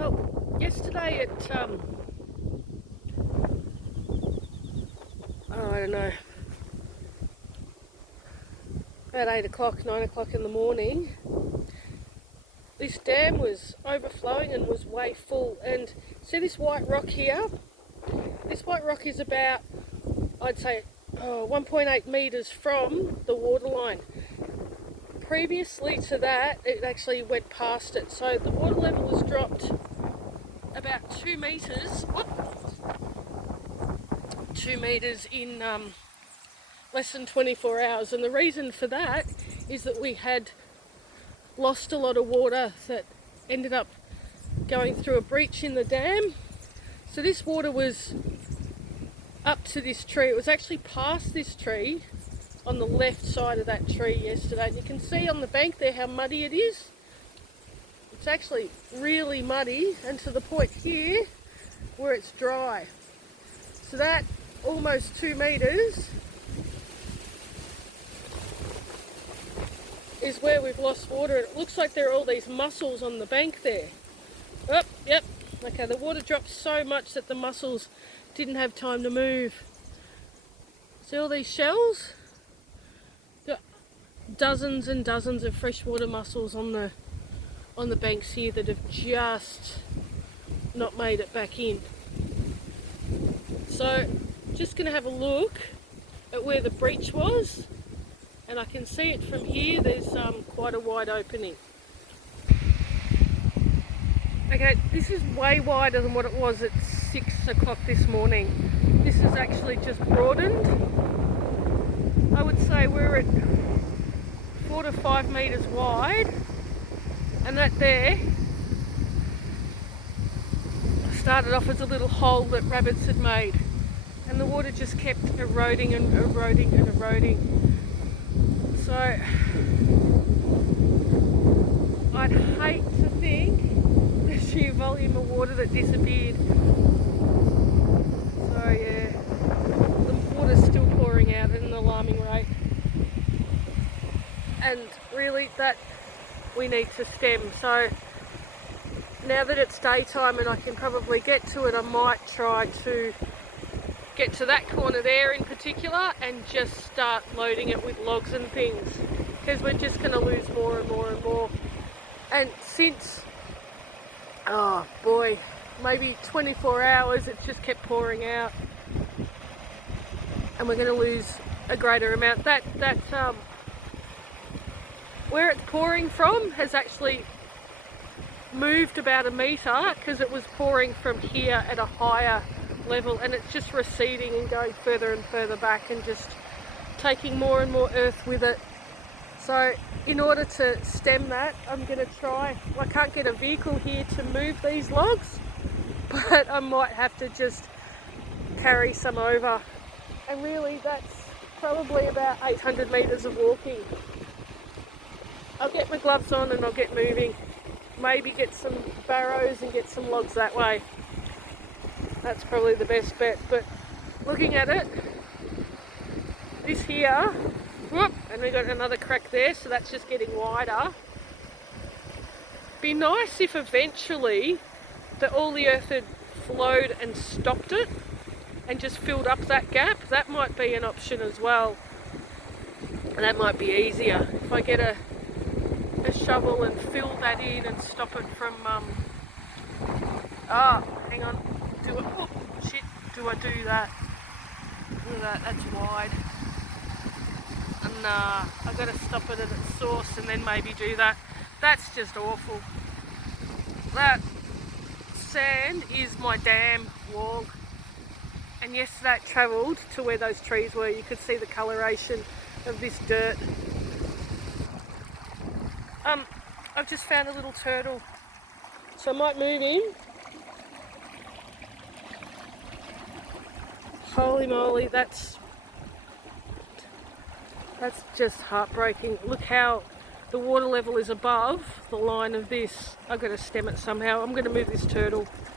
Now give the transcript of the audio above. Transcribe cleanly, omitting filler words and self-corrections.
Well, yesterday at I don't know, about 8 o'clock, 9 o'clock in the morning, this dam was overflowing and was way full. And see this white rock here? This white rock is about, I'd say, 1.8 metres from the waterline. Previously to that, it actually went past it. So the water level has dropped about 2 metres. 2 metres in less than 24 hours. And the reason for that is that we had lost a lot of water that ended up going through a breach in the dam. So this water was up to this tree. It was actually past this tree on the left side of that tree yesterday. And you can see on the bank there how muddy it is. It's actually really muddy, and to the point here where it's dry. So that almost 2 metres is where we've lost water. It looks like there are all these mussels on the bank there. Oh, yep. Okay, the water dropped so much that the mussels didn't have time to move. See all these shells? Got dozens and dozens of freshwater mussels on the banks here that have just not made it back in. So just going to have a look at where the breach was, and I can see it from here. There's quite a wide opening. Okay, this is way wider than what it was at 6 o'clock this morning. This is actually just broadened. I would say we're at 4 to 5 metres wide, and that there started off as a little hole that rabbits had made, and the water just kept eroding and eroding and eroding. So I'd hate to think the sheer volume of water that disappeared. So yeah, the water's still pouring out at an alarming rate, and really that we need to stem. So now that it's daytime and I can probably get to it, I might try to get to that corner there in particular and just start loading it with logs and things, because we're just going to lose more and more and more. And since, oh boy, maybe 24 hours, it's just kept pouring out, and we're going to lose a greater amount. That where it's pouring from has actually moved about a metre, because it was pouring from here at a higher level, and it's just receding and going further and further back and just taking more and more earth with it. So in order to stem that, I'm going to try, I can't get a vehicle here to move these logs, but I might have to just carry some over, and really that's probably about 800 metres of walking. I'll get my gloves on and I'll get moving. Maybe get some barrows and get some logs that way. That's probably the best bet. But looking at it, this here, whoop, and we got another crack there, so that's just getting wider. Be nice if eventually all the earth had flowed and stopped it and just filled up that gap. That might be an option as well, and that might be easier if I get a shovel and fill that in and stop it from hang on, do I do that? Look at that, that's wide. And I've got to stop it at its source and then maybe do that. That's just awful. That sand is my dam wall, and yes, that travelled to where those trees were. You could see the coloration of this dirt. I've just found a little turtle, so I might move him. Holy moly, that's just heartbreaking. Look how the water level is above the line of this. I've got to stem it somehow. I'm going to move this turtle.